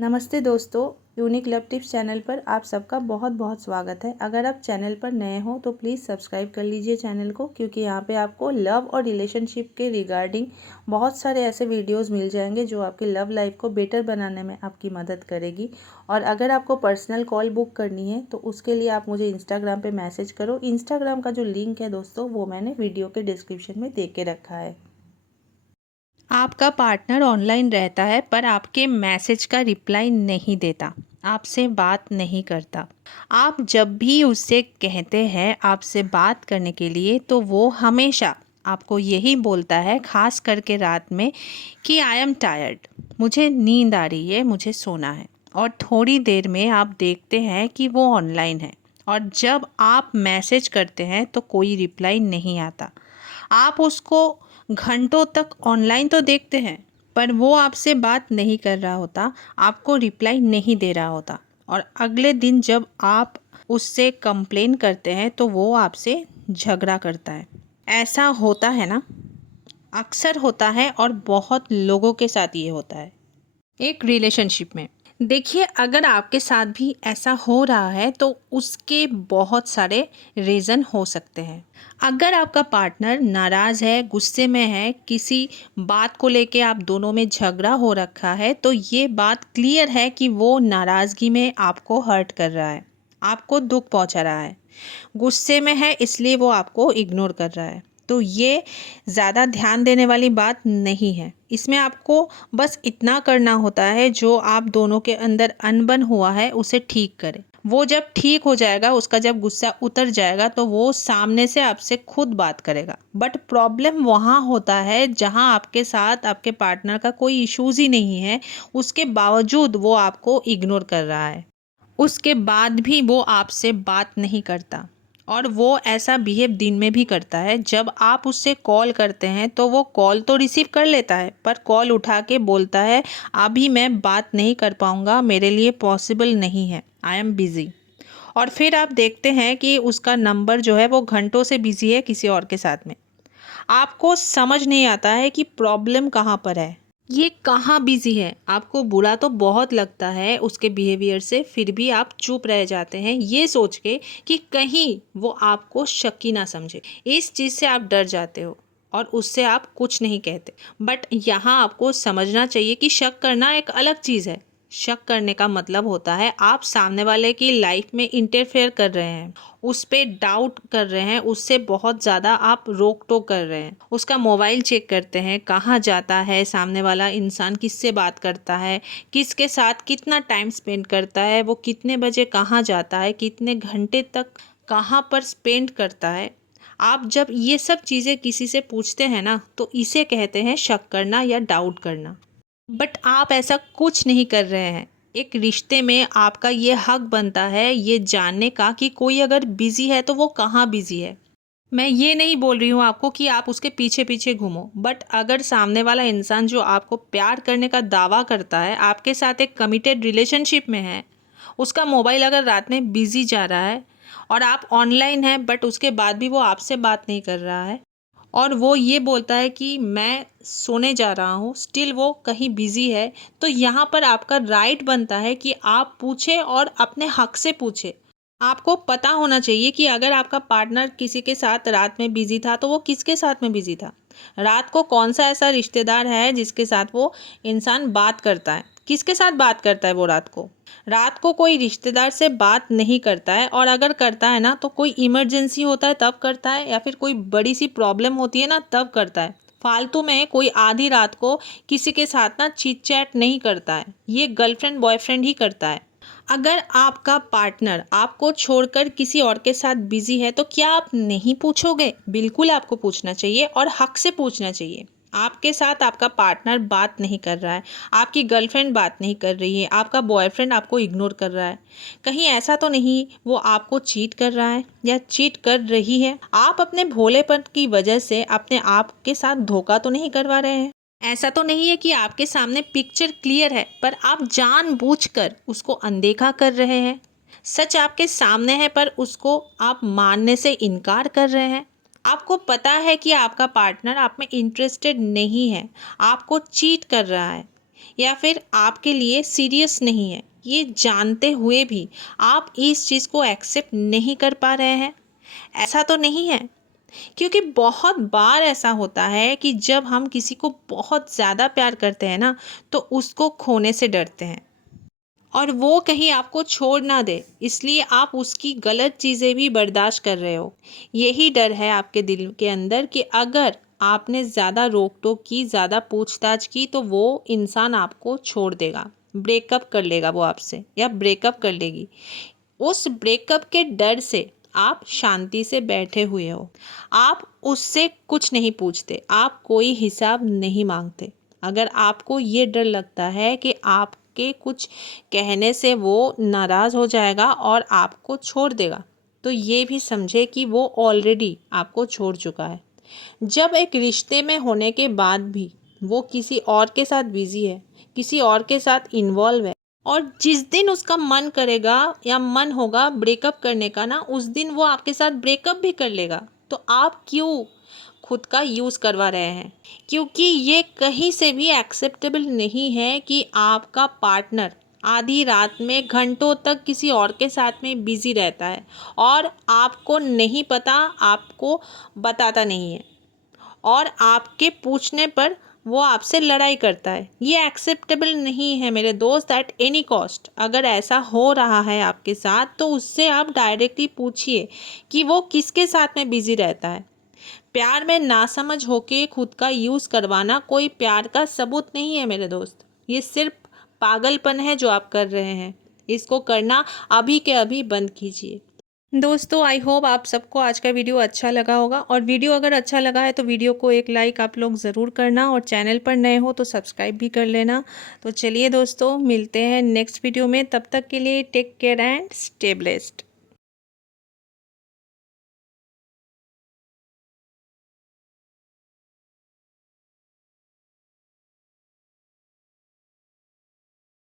नमस्ते दोस्तों, unique love tips channel पर आप सबका बहुत बहुत स्वागत है। अगर आप चैनल पर नए हो तो प्लीज़ सब्सक्राइब कर लीजिए चैनल को, क्योंकि यहाँ पे आपको लव और रिलेशनशिप के रिगार्डिंग बहुत सारे ऐसे वीडियोस मिल जाएंगे जो आपकी लव लाइफ को बेटर बनाने में आपकी मदद करेगी। और अगर आपको पर्सनल कॉल बुक करनी है तो उसके लिए आप मुझे इंस्टाग्राम पर मैसेज करो। इंस्टाग्राम का जो लिंक है दोस्तों वो मैंने वीडियो के डिस्क्रिप्शन में दे के रखा है। आपका पार्टनर ऑनलाइन रहता है पर आपके मैसेज का रिप्लाई नहीं देता, आपसे बात नहीं करता। आप जब भी उससे कहते हैं आपसे बात करने के लिए तो वो हमेशा आपको यही बोलता है, खास करके रात में, कि आई एम टायर्ड, मुझे नींद आ रही है, मुझे सोना है। और थोड़ी देर में आप देखते हैं कि वो ऑनलाइन है, और जब आप मैसेज करते हैं तो कोई रिप्लाई नहीं आता। आप उसको घंटों तक ऑनलाइन तो देखते हैं पर वो आपसे बात नहीं कर रहा होता, आपको रिप्लाई नहीं दे रहा होता। और अगले दिन जब आप उससे कंप्लेन करते हैं तो वो आपसे झगड़ा करता है। ऐसा होता है ना, अक्सर होता है और बहुत लोगों के साथ ये होता है एक रिलेशनशिप में। देखिए, अगर आपके साथ भी ऐसा हो रहा है तो उसके बहुत सारे रीज़न हो सकते हैं। अगर आपका पार्टनर नाराज़ है, गुस्से में है, किसी बात को लेके आप दोनों में झगड़ा हो रखा है, तो ये बात क्लियर है कि वो नाराज़गी में आपको हर्ट कर रहा है, आपको दुख पहुंचा रहा है। गुस्से में है इसलिए वो आपको इग्नोर कर रहा है। तो ये ज़्यादा ध्यान देने वाली बात नहीं है। इसमें आपको बस इतना करना होता है, जो आप दोनों के अंदर अनबन हुआ है उसे ठीक करें। वो जब ठीक हो जाएगा, उसका जब गुस्सा उतर जाएगा, तो वो सामने से आपसे खुद बात करेगा। बट प्रॉब्लम वहाँ होता है जहाँ आपके साथ आपके पार्टनर का कोई इश्यूज़ ही नहीं है, उसके बावजूद वो आपको इग्नोर कर रहा है, उसके बाद भी वो आपसे बात नहीं करता। और वो ऐसा बिहेव दिन में भी करता है। जब आप उससे कॉल करते हैं तो वो कॉल तो रिसीव कर लेता है, पर कॉल उठा के बोलता है, अभी मैं बात नहीं कर पाऊँगा, मेरे लिए पॉसिबल नहीं है, आई एम बिज़ी। और फिर आप देखते हैं कि उसका नंबर जो है वो घंटों से बिज़ी है किसी और के साथ में। आपको समझ नहीं आता है कि प्रॉब्लम कहाँ पर है, ये कहाँ बिजी है। आपको बुरा तो बहुत लगता है उसके बिहेवियर से, फिर भी आप चुप रह जाते हैं ये सोच के कि कहीं वो आपको शक्की ना समझे। इस चीज़ से आप डर जाते हो और उससे आप कुछ नहीं कहते। बट यहाँ आपको समझना चाहिए कि शक करना एक अलग चीज़ है। शक करने का मतलब होता है आप सामने वाले की लाइफ में इंटरफेयर कर रहे हैं, उस पर डाउट कर रहे हैं, उससे बहुत ज़्यादा आप रोक टोक कर रहे हैं। उसका मोबाइल चेक करते हैं, कहाँ जाता है सामने वाला इंसान, किससे बात करता है, किसके साथ कितना टाइम स्पेंड करता है, वो कितने बजे कहाँ जाता है, कितने घंटे तक कहाँ पर स्पेंड करता है। आप जब ये सब चीज़ें किसी से पूछते हैं ना, तो इसे कहते हैं शक करना या डाउट करना। बट आप ऐसा कुछ नहीं कर रहे हैं। एक रिश्ते में आपका ये हक बनता है ये जानने का कि कोई अगर बिज़ी है तो वो कहाँ बिज़ी है। मैं ये नहीं बोल रही हूँ आपको कि आप उसके पीछे पीछे घूमो, बट अगर सामने वाला इंसान जो आपको प्यार करने का दावा करता है, आपके साथ एक कमिटेड रिलेशनशिप में है, उसका मोबाइल अगर रात में बिज़ी जा रहा है और आप ऑनलाइन हैं, बट उसके बाद भी वो आपसे बात नहीं कर रहा है, और वो ये बोलता है कि मैं सोने जा रहा हूँ, स्टिल वो कहीं बिज़ी है, तो यहाँ पर आपका राइट बनता है कि आप पूछें और अपने हक से पूछें। आपको पता होना चाहिए कि अगर आपका पार्टनर किसी के साथ रात में बिज़ी था तो वो किसके साथ में बिज़ी था। रात को कौन सा ऐसा रिश्तेदार है जिसके साथ वो इंसान बात करता है, किसके साथ बात करता है वो रात को कोई रिश्तेदार से बात नहीं करता है। और अगर करता है ना तो कोई इमरजेंसी होता है तब करता है, या फिर कोई बड़ी सी प्रॉब्लम होती है ना तब करता है। फालतू में कोई आधी रात को किसी के साथ ना चिट चैट नहीं करता है, ये गर्लफ्रेंड बॉयफ्रेंड ही करता है। अगर आपका पार्टनर आपको छोड़कर किसी और के साथ बिजी है तो क्या आप नहीं पूछोगे? बिल्कुल आपको पूछना चाहिए और हक से पूछना चाहिए। आपके साथ आपका पार्टनर बात नहीं कर रहा है, आपकी गर्लफ्रेंड बात नहीं कर रही है, आपका बॉयफ्रेंड आपको इग्नोर कर रहा है, कहीं ऐसा तो नहीं वो आपको चीट कर रहा है या चीट कर रही है? आप अपने भोलेपन की वजह से अपने आप के साथ धोखा तो नहीं करवा रहे हैं? ऐसा तो नहीं है कि आपके सामने पिक्चर क्लियर है पर आप जानबूझकर उसको अनदेखा कर रहे हैं। सच आपके सामने है पर उसको आप मानने से इनकार कर रहे हैं। आपको पता है कि आपका पार्टनर आप में इंटरेस्टेड नहीं है, आपको चीट कर रहा है। या फिर आपके लिए सीरियस नहीं है, ये जानते हुए भी आप इस चीज़ को एक्सेप्ट नहीं कर पा रहे हैं? ऐसा तो नहीं है? क्योंकि बहुत बार ऐसा होता है कि जब हम किसी को बहुत ज़्यादा प्यार करते हैं ना, तो उसको खोने से डरते हैं और वो कहीं आपको छोड़ ना दे, इसलिए आप उसकी गलत चीज़ें भी बर्दाश्त कर रहे हो। यही डर है आपके दिल के अंदर कि अगर आपने ज़्यादा रोक टोक की, ज़्यादा पूछताछ की, तो वो इंसान आपको छोड़ देगा, ब्रेकअप कर लेगा वो आपसे, या ब्रेकअप कर लेगी। उस ब्रेकअप के डर से आप शांति से बैठे हुए हो, आप उससे कुछ नहीं पूछते, आप कोई हिसाब नहीं मांगते। अगर आपको ये डर लगता है कि आपके कुछ कहने से वो नाराज़ हो जाएगा और आपको छोड़ देगा, तो ये भी समझे कि वो ऑलरेडी आपको छोड़ चुका है। जब एक रिश्ते में होने के बाद भी वो किसी और के साथ बिजी है, किसी और के साथ इन्वॉल्व है, और जिस दिन उसका मन करेगा या मन होगा ब्रेकअप करने का ना, उस दिन वो आपके साथ ब्रेकअप भी कर लेगा, तो आप क्यों खुद का यूज़ करवा रहे हैं? क्योंकि ये कहीं से भी एक्सेप्टेबल नहीं है कि आपका पार्टनर आधी रात में घंटों तक किसी और के साथ में बिजी रहता है और आपको नहीं पता, आपको बताता नहीं है, और आपके पूछने पर वो आपसे लड़ाई करता है। ये एक्सेप्टेबल नहीं है मेरे दोस्त, एट एनी कॉस्ट। अगर ऐसा हो रहा है आपके साथ तो उससे आप डायरेक्टली पूछिए कि वो किसके साथ में बिजी रहता है। प्यार में नासमझ होके खुद का यूज़ करवाना कोई प्यार का सबूत नहीं है मेरे दोस्त। ये सिर्फ पागलपन है जो आप कर रहे हैं। इसको करना अभी के अभी बंद कीजिए। दोस्तों, आई होप आप सबको आज का वीडियो अच्छा लगा होगा, और वीडियो अगर अच्छा लगा है तो वीडियो को एक लाइक आप लोग ज़रूर करना, और चैनल पर नए हो तो सब्सक्राइब भी कर लेना। तो चलिए दोस्तों, मिलते हैं नेक्स्ट वीडियो में। तब तक के लिए take care and stay blessed.